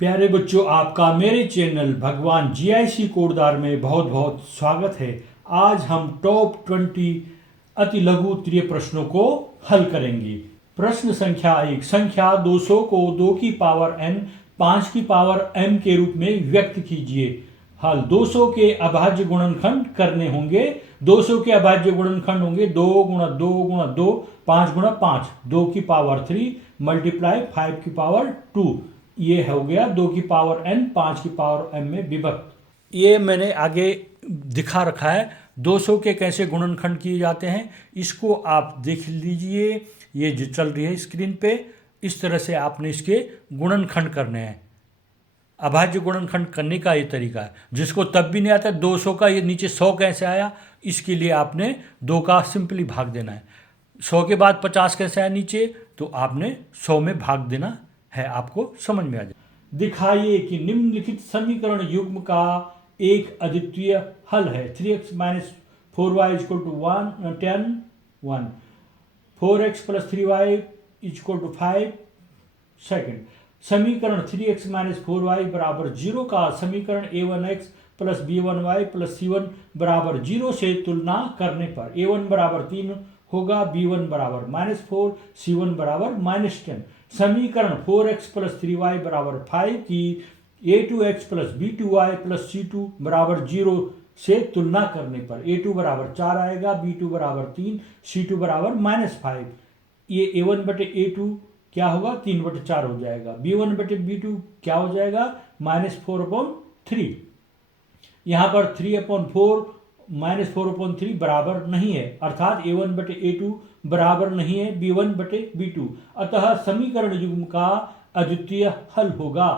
प्यारे बच्चों, आपका मेरे चैनल भगवान जीआईसी कोडदार में बहुत बहुत स्वागत है। आज हम टॉप 20 अति लघु उत्तरीय प्रश्नों को हल करेंगे। प्रश्न संख्या 1, संख्या 200 को 2 की पावर n 5 की पावर m के रूप में व्यक्त कीजिए। हल 200 के अभाज्य गुणनखंड करने होंगे। 200 के अभाज्य गुणनखंड होंगे 2 गुणा 2 गुणा 2, 5 गुणा 5, 2 की पावर 3 मल्टीप्लाई 5 की पावर 2। ये हो गया 2 की पावर n 5 की पावर m में विभक्त। ये मैंने आगे दिखा रखा है 200 के कैसे गुणनखंड किए जाते हैं, इसको आप देख लीजिए। ये जो चल रही है स्क्रीन पे, इस तरह से आपने इसके गुणनखंड करने हैं। अभाज्य गुणनखंड करने का ये तरीका है। जिसको तब भी नहीं आता 200 का ये नीचे 100 कैसे आया, इसके लिए आपने 2 का सिंपली भाग देना है। 100 के बाद 50 कैसे आया नीचे, तो आपने 100 में भाग देना है, आपको समझ में आ जाए। दिखाइए कि निम्नलिखित समीकरण युग्म का एक अद्वितीय हल है। 3x - 4y = 10 1, 4x + 3y = 5 second. समीकरण 3x - 4y = 0 का समीकरण a1x + b1y + c1 = 0 से तुलना करने पर a1 = 3 होगा, b1 = -4, c1 = -10। समीकरण 4x + 3y = 5 की a2x + b2y + c2 = 0 से तुलना करने पर a2 = 4 आएगा, b2 = 3, c2 = -5। ये a1 बटे a2 क्या होगा, 3/4 हो जाएगा। b1 बटे b2 क्या हो जाएगा, -4/3। यहाँ पर 3/4 -4/3 बराबर नहीं है, अर्थात a1 बटे a2 बराबर नहीं है b1 बटे b2। अतः समीकरण युग्म का अद्वितीय हल होगा।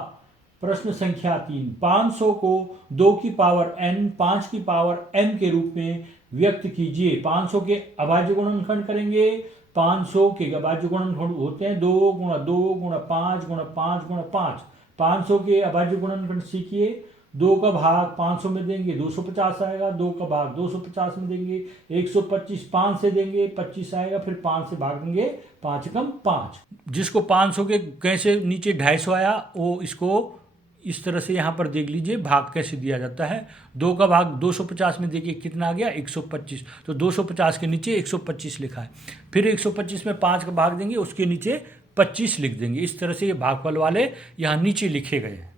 प्रश्न संख्या 3, 500 को 2 की पावर n 5 की पावर m के रूप में व्यक्त कीजिए। 500 के अभाज्य गुणनखंड करेंगे। 500 के अभाज्य गुणनखंड होते हैं 2 गुणा 2 गुणा 5 गुणा 5 गुणा 5। 500 के अभाज्य गुणनखंड सीखिए। 2 का भाग 500 में देंगे 250 आएगा, 2 का भाग 250 में देंगे 125, 5 से देंगे 25 आएगा, फिर 5 से भागेंगे 5 कम 5। जिसको 500 के कैसे नीचे 250 आया, वो इसको इस तरह से यहाँ पर देख लीजिए भाग कैसे दिया जाता है। 2 का भाग 250 में देखिए कितना आ गया, 125। तो 250 के नीचे 125 लिखा है। फिर 125 में 5 का भाग देंगे, उसके नीचे 25 लिख देंगे। इस तरह से ये भागफल वाले यहाँ नीचे लिखे गए हैं।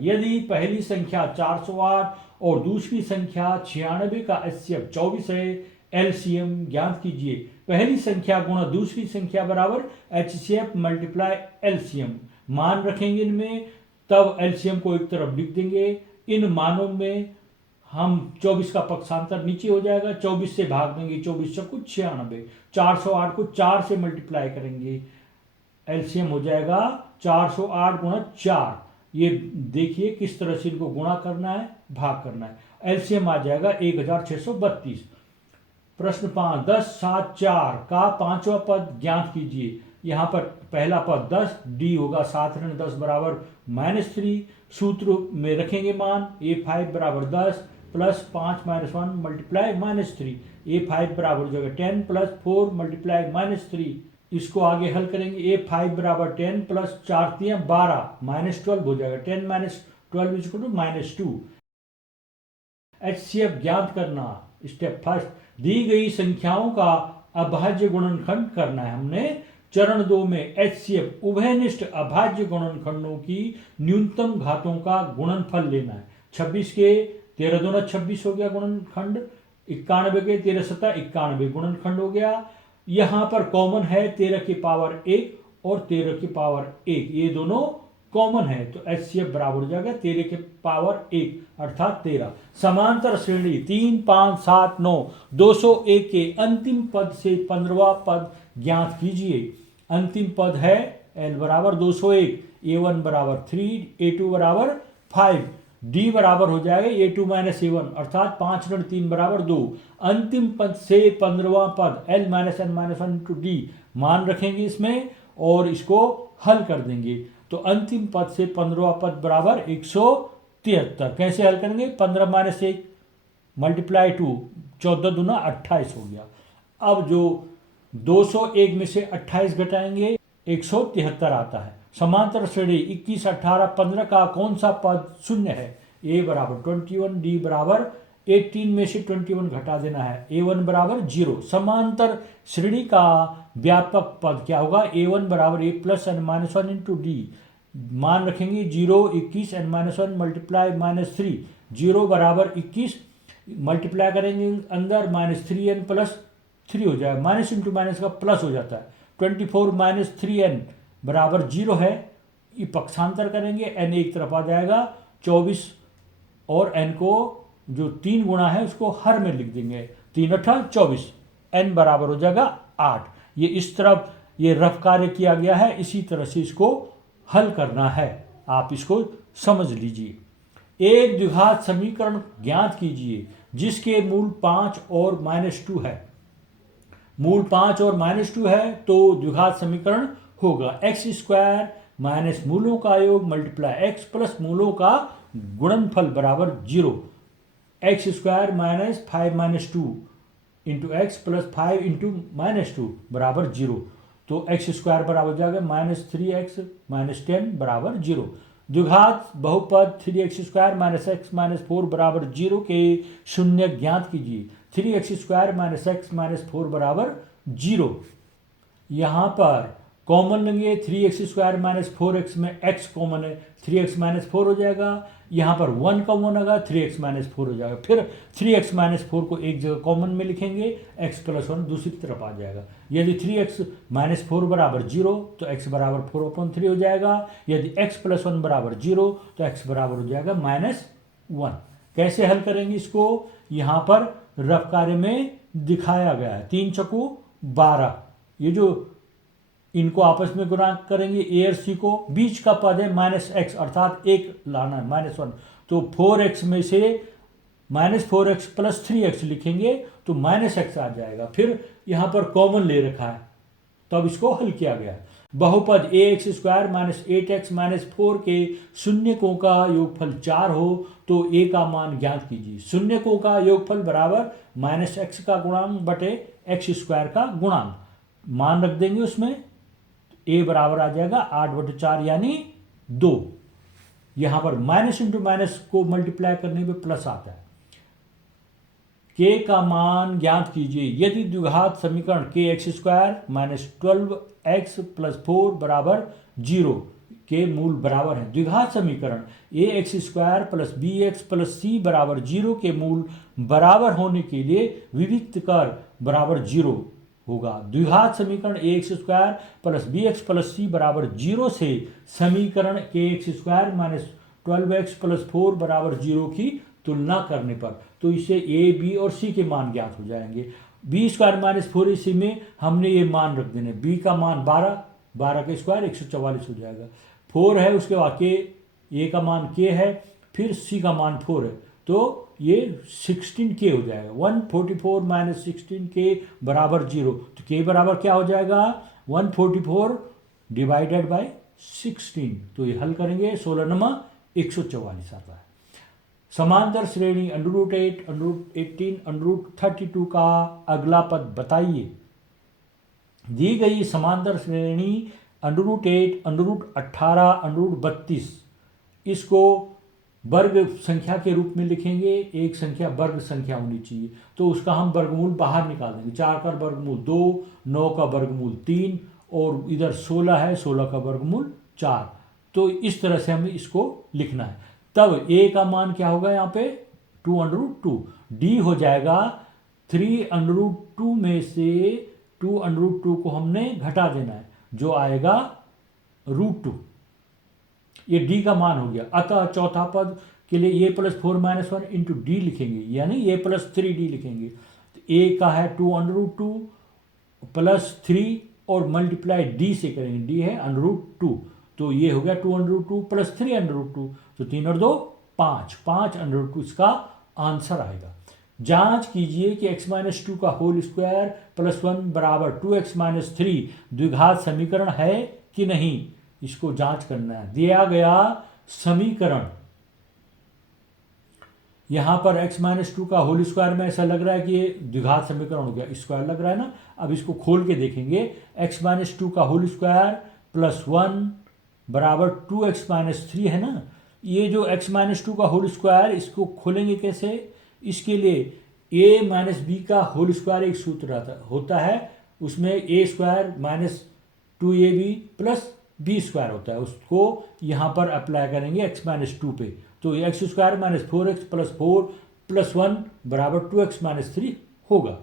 यदि पहली संख्या 408 और दूसरी संख्या 96 का HCF 24 है, LCM ज्ञात कीजिए। पहली संख्या गुणा दूसरी संख्या बराबर HCF × LCM। मान रखेंगे इनमें, तब LCM को एक तरफ लिख देंगे। इन मानों में हम 24 का पक्षांतर नीचे हो जाएगा, 24 से भाग देंगे 24 को 96, 408 को 4 से मल्टीप्लाई करेंगे, LCM हो जाएगा 408 × 4। ये देखिए किस तरह से इनको गुणा करना है, भाग करना है। LCM आ जाएगा 1632। प्रश्न 5, 10 7 4 का पांचवा पद ज्ञात कीजिए। यहाँ पर पहला पद 10, d होगा 7 ऋण 10 बराबर -3। सूत्र में रखेंगे मान, a5 = 10 + 5 - 1 मल्टीप्लाई -3, a5 बराबर हो जाएगा 10 + 4 मल्टीप्लाई -3। इसको आगे हल करेंगे। a5 = 10 + 4 × 12 -12 हो जाएगा, 10 - 12 = -2। HCF ज्ञात करना। स्टेप फर्स्ट, दी गई संख्याओं का अभाज्य गुणनखंड करना है हमने। चरण 2 में HCF उभयनिष्ठ अभाज्य गुणनखंडों की न्यूनतम घातों का गुणनफल लेना है। 26 के 13 दूना 26 हो गया गुणनखंड, 91 के 13 सता 91 गुणनखंड हो गया। यहाँ पर कॉमन है 13 की पावर 1 और 13 की पावर 1, ये दोनों कॉमन है, तो HCF बराबर हो जाएगा 13 की पावर 1 अर्थात 13। समांतर श्रेणी 3 5 7 9 201 के अंतिम पद से 15वां पद ज्ञात कीजिए। अंतिम पद है L = 201, A1 = 3, A2 = 5, D बराबर हो जाएगा A2 - A1 अर्थात 5 ऋण 3 = 2। अंतिम पद से 15वां पद L - n - 1 × D मान रखेंगे इसमें और इसको हल कर देंगे। तो अंतिम पद से 15वां पद बराबर 173। कैसे हल करेंगे, 15 - 1 मल्टीप्लाई 2, 14 दूना 28 हो गया। अब जो 201 में से 28 घटाएंगे 173 आता है। समांतर श्रेणी 21, 18, 15 का कौन सा पद शून्य है? ए बराबर 21, डी बराबर 18 में से 21 घटा देना है, A1 बराबर 0। समांतर श्रेणी का व्यापक पद क्या होगा? A1 बराबर A plus n minus one into d. मान रखेंगे 0, 21 एन माइनस वन मल्टीप्लाई -3, 0 बराबर 21 मल्टीप्लाई करेंगे अंदर -3n प्लस 3 हो जाएगा, माइनस इंटू माइनस का प्लस हो जाता है। 24 माइनस 3n बराबर 0 है। ये पक्षांतर करेंगे, n एक तरफ आ जाएगा, 24 और n को जो 3 गुणा है उसको हर में लिख देंगे, 3 अठा 24, n बराबर हो जाएगा 8। ये इस तरफ ये रफ कार्य किया गया है, इसी तरह से इसको हल करना है, आप इसको समझ लीजिए। एक द्विघात समीकरण ज्ञात कीजिए जिसके मूल 5 और -2 है। मूल 5 और -2 है तो द्विघात समीकरण होगा x स्क्वायर माइनस मूलों का योग मल्टीप्लाई x प्लस मूलों का गुणनफल बराबर 0। x square minus 5 -2 into x plus 5 into -2 बराबर 0। तो x स्क्वायर बराबर हो जाएगा -3x -10 बराबर 0। द्विघात बहुपद 3x square minus x minus 4 बराबर 0 के शून्य ज्ञात कीजिए। 3x square minus x minus 4 बराबर 0। यहाँ पर कॉमन लेंगे, 3x स्क्वायर माइनस 4x में x कॉमन है, 3x माइनस 4 हो जाएगा। यहाँ पर 1 कॉमन होगा, 3x माइनस 4 हो जाएगा। फिर 3x माइनस 4 को एक जगह कॉमन में लिखेंगे, x प्लस 1 दूसरी तरफ आ जाएगा। यदि 3x माइनस 4 बराबर 0 तो x बराबर 4/3 हो जाएगा। यदि x प्लस 1 बराबर 0 तो x बराबर हो जाएगा -1। कैसे हल करेंगे इसको? यहाँ पर रफ कार्य में दिखाया गया है, 3 चौको 12। ये जो इनको आपस में गुणा करेंगे a और c को, बीच का पद है -x अर्थात 1 लाना है, -1। तो 4x में से -4x प्लस 3x लिखेंगे तो -x आ जाएगा। फिर यहाँ पर कॉमन ले रखा है, तब इसको हल किया गया। बहुपद ax square minus 8x minus 4 के शून्यकों का योगफल 4 हो तो a का मान ज्ञात कीजिए। शून्यकों का योगफल बराबर -x का गुणांक बटे x स्क्वायर का गुणांक। मान रख देंगे उसमें, a बराबर आ जाएगा 8/4 यानी 2। यहां पर माइनस इंटू माइनस को मल्टीप्लाई करने पे प्लस आता है। k का मान ज्ञात कीजिए यदि द्विघात समीकरण kx square minus 12x plus 4 बराबर 0 के मूल बराबर है। द्विघात समीकरण ax square plus bx plus c बराबर 0 के मूल बराबर होने के लिए विविक्त कर बराबर 0 होगा। द्विघात समीकरण ax square plus bx plus c बराबर 0 से समीकरण kx square minus 12x plus 4 बराबर 0 की तुलना करने पर तो इसे a, b और c के मान ज्ञात हो जाएंगे। b स्क्वायर माइनस 4 इसी में हमने ये मान रख देने, b का मान 12, 12 का स्क्वायर 144 हो जाएगा। 4 है, उसके बाद k, a का मान k है, फिर c का मान 4 है, तो ये 16k हो जाएगा। 144 माइनस 16k बराबर 0। तो k बराबर क्या हो जाएगा? 144 डिवाइडेड बाय 16। तो ये हल करेंगे, 16 नंबर 144 आता है। समांतर श्रेणी √8, √18, √32 का अगला पद बताइए। दी गई समांतर श्रेणी √8, √18, √32 इसको वर्ग संख्या के रूप में लिखेंगे। एक संख्या वर्ग संख्या होनी चाहिए, तो उसका हम वर्गमूल बाहर निकाल देंगे। 4 का वर्गमूल 2, 9 का वर्गमूल 3 और इधर 16 है, 16 का वर्गमूल 4। तो इस तरह से हमें इसको लिखना है। तब a का मान क्या होगा? यहाँ पे 2√2। d हो जाएगा 3√2 में से 2√2 को हमने घटा देना है, जो आएगा √2। ये d का मान हो गया। अतः चौथा पद के लिए a plus 4 minus 1 into D लिखेंगे, यानी a प्लस 3d लिखेंगे। तो a का है 2√2 प्लस 3 और मल्टीप्लाई d से करेंगे, d है √2। तो ये हो गया 2√2 प्लस 3√2, तो 3 और 2 5, 5√2 इसका आंसर आएगा। जांच कीजिए कि x माइनस 2 का होल स्क्वायर प्लस 1 बराबर 2x माइनस 3 द्विघात समीकरण है कि नहीं, इसको जांच करना है। दिया गया समीकरण यहां पर x माइनस 2 का होल स्क्वायर में ऐसा लग रहा है कि ये द्विघात समीकरण हो गया, स्क्वायर लग रहा है ना। अब इसको खोल के देखेंगे, x माइनस 2 का होल स्क्वायर प्लस 1 बराबर 2x-3 है ना। ये जो x-2 का होल स्क्वायर, इसको खोलेंगे कैसे? इसके लिए a माइनस बी का होल स्क्वायर एक सूत्र होता है, उसमें a square minus 2ab plus b square होता है, उसको यहाँ पर अप्लाई करेंगे x-2 पे। तो x square minus 4x plus 4 plus 1 बराबर 2x-3 होगा।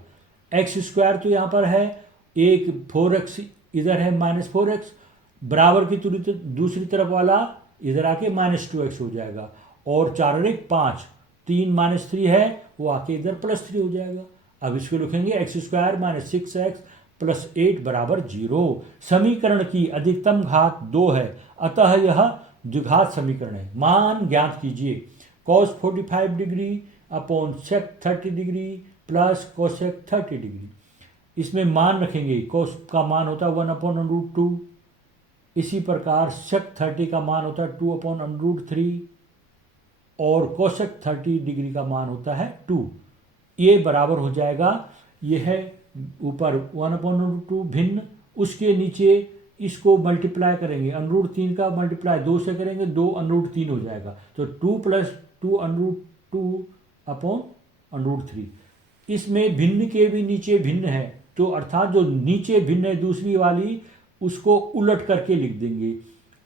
एक्स स्क्वायर तो यहाँ पर है, एक 4x इधर है -4x, बराबर की दूसरी तरफ वाला इधर आके -2x हो जाएगा, और 4 और 1 5, 3 -3 है वो आके इधर +3 हो जाएगा। अब इसको लिखेंगे x² माइनस 6x प्लस 8 बराबर 0। समीकरण की अधिकतम घात 2 है, अतः यह द्विघात समीकरण है। मान ज्ञात कीजिए। cos 45 degree upon sec 30 degree plus cosec 30 degree. इसमें मान रखेंगे, cos का मान होता है 1/√2, इसी प्रकार sec 30 का मान होता है 2/√3 और cosec 30 डिग्री का मान होता है 2। ये बराबर हो जाएगा, ये है ऊपर 1/√2 भिन्न, उसके नीचे इसको मल्टीप्लाई करेंगे, √3 का मल्टीप्लाई 2 से करेंगे, 2/√3 हो जाएगा, तो 2 + 2/2/√3। इसमें भिन्न के भी नीचे भिन्न है, तो अर्थात जो नीचे भिन्न है दूसरी वाली, उसको उलट करके लिख देंगे।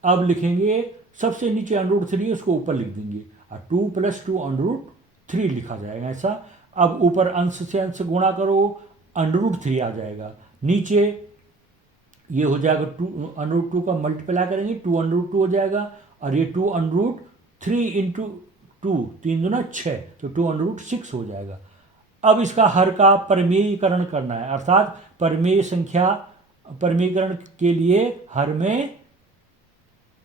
अब लिखेंगे सबसे नीचे √3, उसको ऊपर लिख देंगे, और 2 + 2/√3 लिखा जाएगा ऐसा। अब ऊपर अंश से अंश गुणा करो, √3 आ जाएगा, नीचे ये हो जाएगा 2 का मल्टीप्लाई करेंगे, 2/√2 हो जाएगा, और ये 2/√3 इंटू 2, 3 दूना 6, तो 2/6 हो जाएगा। अब इसका हर का परिमेयीकरण करना है, अर्थात परिमेयीकरण के लिए हर में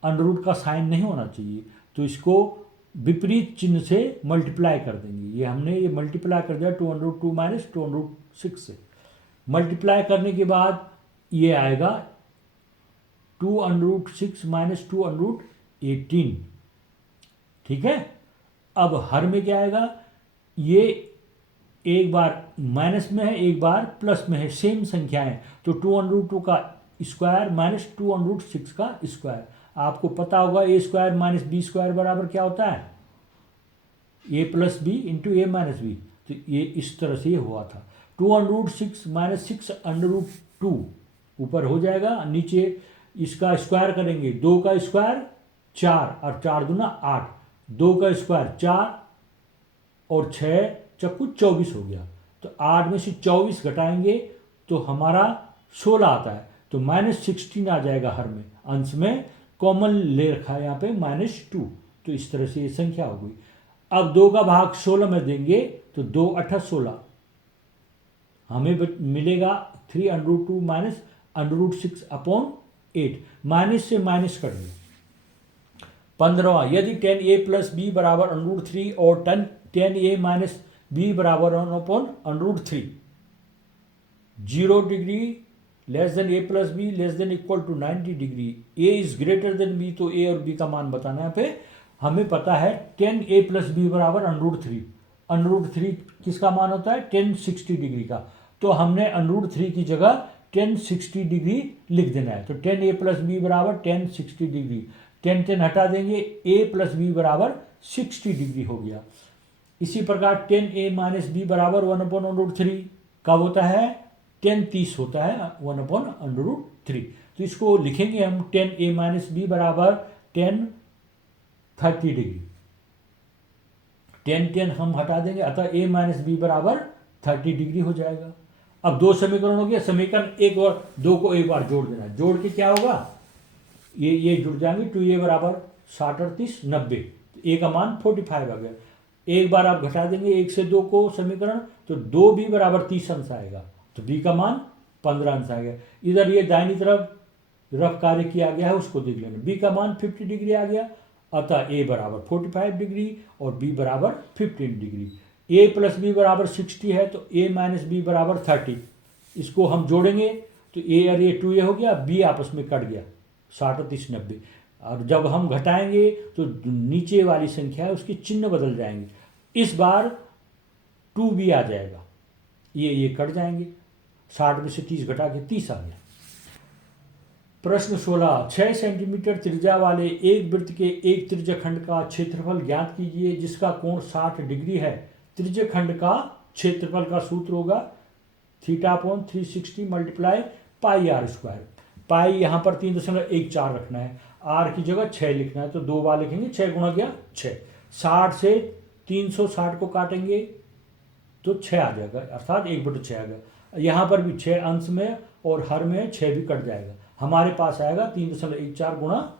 √ का साइन नहीं होना चाहिए, तो इसको विपरीत चिन्ह से मल्टीप्लाई कर देंगे। ये हमने ये मल्टीप्लाई कर दिया 2/2 माइनस 2/6 से। मल्टीप्लाई करने के बाद ये आएगा 2/6 माइनस 2/18। ठीक है। अब हर में क्या आएगा, ये एक बार माइनस में है, एक बार प्लस में है, सेम संख्या है, तो 2/2 का स्क्वायर माइनस 2/6 का स्क्वायर। आपको पता होगा a² माइनस b² बराबर क्या होता है, a + b into a minus b. तो ये इस तरह से ये हुआ था। 2/6 माइनस 6/2 ऊपर हो जाएगा, नीचे इसका स्क्वायर करेंगे, 2 का स्क्वायर 4 और 4 दूना 8, 2 का स्क्वायर 4 और 6 चक्कू 24 हो गया, तो 8 में से 24 घटाएंगे तो हमारा 16 आता है, तो -16 आ जाएगा हर में। अंश में कॉमन ले रखा है यहाँ पे -2, तो इस तरह से ये संख्या हो गई। अब 2 का भाग 16 में देंगे तो 2 8 16, हमें मिलेगा 3/2 माइनस √6/8, माइनस से माइनस कर दिया। 15वां, यदि 10a + b बराबर √3 और 10a माइनस b बराबर 1/√3, 0 degree less than a + b less than equal to 90 degree, a is greater than b, तो a और b का मान बताना है। यहाँ पे हमें पता है 10a + b बराबर √3, √3 किसका मान होता है 1060 डिग्री का, तो हमने √3 की जगह 1060 डिग्री लिख देना है। तो 10a + b बराबर 1060 डिग्री, 10 हटा देंगे, a + b बराबर 60 डिग्री हो गया। इसी प्रकार 10a माइनस b बराबर 1/√3 कब होता है, 10 होता है 1/√3। तो इसको लिखेंगे हम 10a माइनस b बराबर 1030 डिग्री, 10 हम हटा देंगे, अतः a माइनस b बराबर 30 डिग्री हो जाएगा। अब 2 समीकरण हो गया, समीकरण 1 और 2 को एक बार जोड़ देना है, जोड़ के क्या होगा, ये जुड़ जाएंगे, 2a बराबर 60 और 30 90, a का मान 45 आ गया। एक बार आप घटा देंगे 1 से 2 को समीकरण, तो 2b बराबर 30 अंश आएगा, तो b का मान 15 अंश आएगा। इधर ये दाहिनी तरफ रफ कार्य किया गया है, उसको देख लेना, b का मान 50 डिग्री आ गया, अतः a बराबर 45 डिग्री और b बराबर 15 डिग्री। a + b बराबर 60 है, तो a माइनस b बराबर 30, इसको हम जोड़ेंगे तो a और ये 2a हो गया, b आपस में कट गया, 60 30 90, और जब हम घटाएंगे तो नीचे वाली संख्या है उसकी चिन्ह बदल जाएंगे, इस बार 2b आ जाएगा, ये कट जाएंगे, 60 में से 30 घटा के 30 आ गया। प्रश्न 16, 6 सेंटीमीटर त्रिज्या वाले एक वृत्त के एक त्रिज्यखंड का क्षेत्रफल ज्ञात कीजिए जिसका कोण 60 डिग्री है। त्रिज्यखंड का क्षेत्रफल का सूत्र होगा θ/360 मल्टीप्लाई पाई आर स्क्वायर। पाई यहाँ पर 3.14 रखना है, आर की जगह 6 लिखना है, तो 2 बार लिखेंगे, 6 गुणा किया 6। 60 से 360 को काटेंगे तो 6 आ जाएगा, अर्थात 1/6 आ गया। यहाँ पर भी 6 अंश में और हर में 6 भी कट जाएगा, हमारे पास आएगा 3.14 गुणा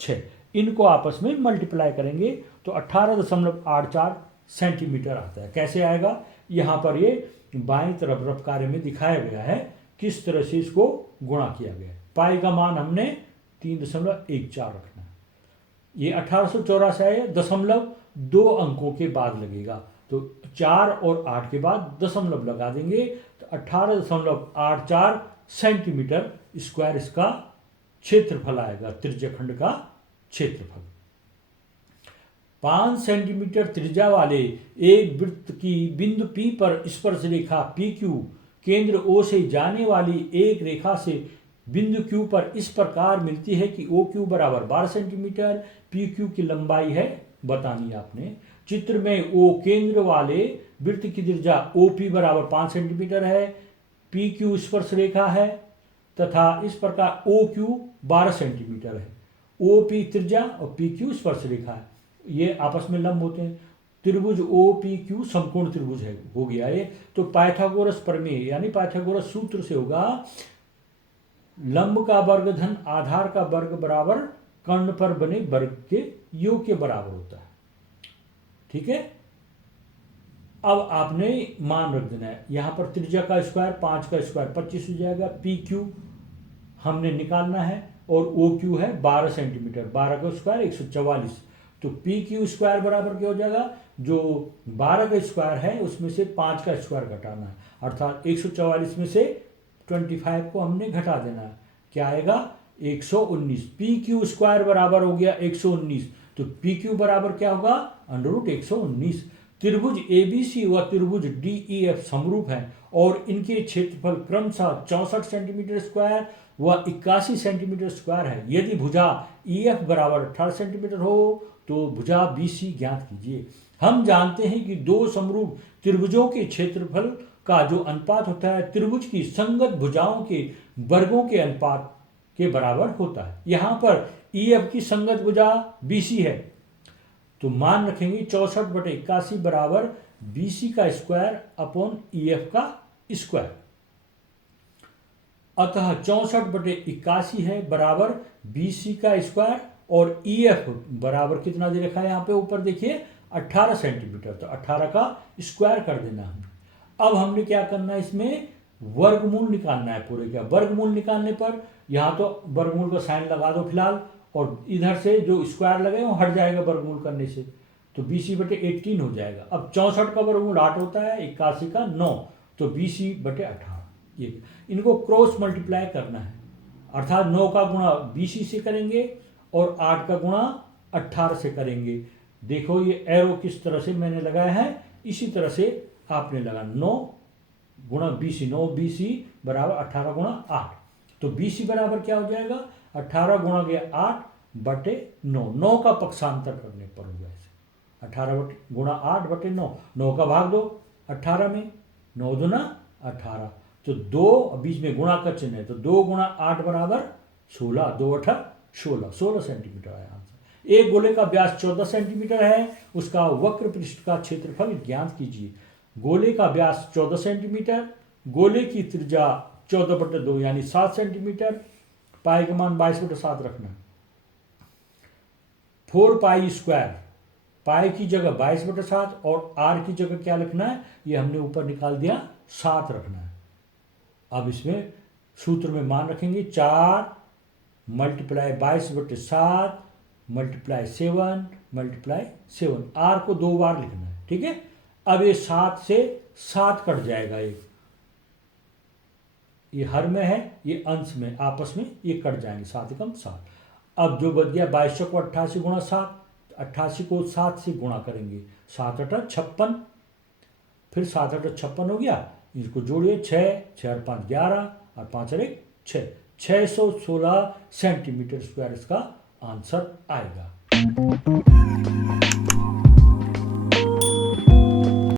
6। इनको आपस में मल्टीप्लाई करेंगे तो 18.84 सेंटीमीटर आता है। कैसे आएगा, यहाँ पर ये बाईं तरफ रफ कार्य में दिखाया गया है किस तरह से इसको गुणा किया गया है। पाई का मान हमने 3.14 रखना है। ये 1884 है, दशमलव 2 अंकों के बाद लगेगा, तो 4 और 8 के बाद दशमलव लगा देंगे तो 18.84 सेंटीमीटर स्क्वायर इसका क्षेत्रफल आएगा, त्रिज्यखंड का क्षेत्रफल। 5 सेंटीमीटर त्रिज्या वाले एक वृत्त की बिंदु P पर स्पर्श रेखा PQ केंद्र O से जाने वाली एक रेखा से बिंदु Q पर इस प्रकार मिलती है कि OQ बराबर 12 सेंटीमीटर, PQ की लंबाई है बतानी आपने। चित्र में O केंद्र वाले वृत्त की त्रिज्या OP बराबर 5 सेंटीमीटर है, PQ स्पर्श रेखा है तथा इस प्रकार OQ 12 सेंटीमीटर है। OP त्रिज्या और PQ स्पर्श रेखा है, ये आपस में लंब होते हैं। त्रिभुज OPQ समकोण त्रिभुज है, हो गया ये। तो पाइथागोरस प्रमेय यानी पाइथागोरस सूत्र से होगा लंब का वर्ग धन आधार का वर्ग बराबर कर्ण पर बने वर्ग के योग के बराबर होता है। ठीक है, अब आपने मान रख देना है। यहां पर त्रिज्या का स्क्वायर 5 का स्क्वायर 25 हो जाएगा, PQ हमने निकालना है और OQ है 12 सेंटीमीटर, 12 का स्क्वायर 144, तो PQ स्क्वायर बराबर क्या हो जाएगा, जो 12 का स्क्वायर है उसमें से 5 का स्क्वायर घटाना है, अर्थात 144 में से 25 को हमने घटा देना है, क्या आएगा 119। PQ स्क्वायर बराबर हो गया 119, तो PQ बराबर क्या होगा √119। त्रिभुज ABC व त्रिभुज DEF समरूप हैं और इनके क्षेत्रफल क्रमशः 64 सेंटीमीटर स्क्वायर व 81 सेंटीमीटर स्क्वायर है। यदि भुजा EF बराबर 18 सेंटीमीटर हो तो भुजा BC ज्ञात कीजिए। हम जानते हैं कि दो समरूप त्रिभुजों के क्षेत्रफल का जो अनुपात होता है त्रिभुज की संगत भुजाओं के वर्गों के अनुपात के बराबर होता है। यहाँ पर EF की संगत भुजा BC है, तो मान रखेंगे 64/81 बराबर BC का स्क्वायर अपॉन EF का स्क्वायर। अतः 64/81 है बराबर BC का स्क्वायर और EF बराबर कितना दे रखा है यहाँ पे ऊपर देखिए 18 सेंटीमीटर, तो 18 का स्क्वायर कर देना हमने। अब हमने क्या करना है, इसमें वर्गमूल निकालना है पूरे का। वर्गमूल निकालने पर यहाँ तो वर्गमूल का साइन लगा दो फिलहाल, और इधर से जो स्क्वायर लगे वो हट जाएगा वर्गमूल करने से, तो BC/18 हो जाएगा। अब 64 का वर्गमूल 8 होता है, 81 का 9, तो BC/18। ये इनको क्रॉस मल्टीप्लाई करना है, अर्थात 9 का गुणा BC से करेंगे और 8 का गुणा 18 से करेंगे। देखो ये एरो किस तरह से मैंने लगाया है, इसी तरह से आपने लगा 9 गुणा BC, 9 BC बराबर 18 गुणा 8, तो BC बराबर क्या हो जाएगा 18 गुणा गया 8/9, 9 का पक्षांतर करने पर हो जाएगा 18 गुणा 8/9, 9 का भाग दो 18 में, 9 दूना 18, तो 2 बीच में गुणा का चिन्ह है, तो 2 गुणा 8 बराबर 16, 2 8 16 सेंटीमीटर आया आंसर। एक गोले का व्यास 14 सेंटीमीटर है, उसका वक्र पृष्ठ का क्षेत्रफल ज्ञात कीजिए। गोले का व्यास 14 सेंटीमीटर, गोले की त्रिज्या 14/2 यानी 7 सेंटीमीटर, पाई का मान 22/7 रखना। 4 पाई स्क्वायर, पाई की जगह 22/7 और आर की जगह क्या लिखना है, ये हमने ऊपर निकाल दिया 7 रखना है। अब इसमें सूत्र में मान रखेंगे 4 मल्टीप्लाई 22/7 मल्टीप्लाई 7 मल्टीप्लाई 7, आर को 2 बार लिखना है। ठीक है, अब ये 7 से 7 कट जाएगा, ये हर में है, ये अंश में, आपस में ये कट जाएंगे, 7 एकम 7। अब जो बच गया 2200 को 88 गुणा 7, 88 को 7 से गुणा करेंगे, 7 8 56, फिर 7 8 56 हो गया, इसको जोड़िए 6 6 और 5 11 और 5 और 1 6, 616 सेंटीमीटर स्क्वायर इसका आंसर आएगा।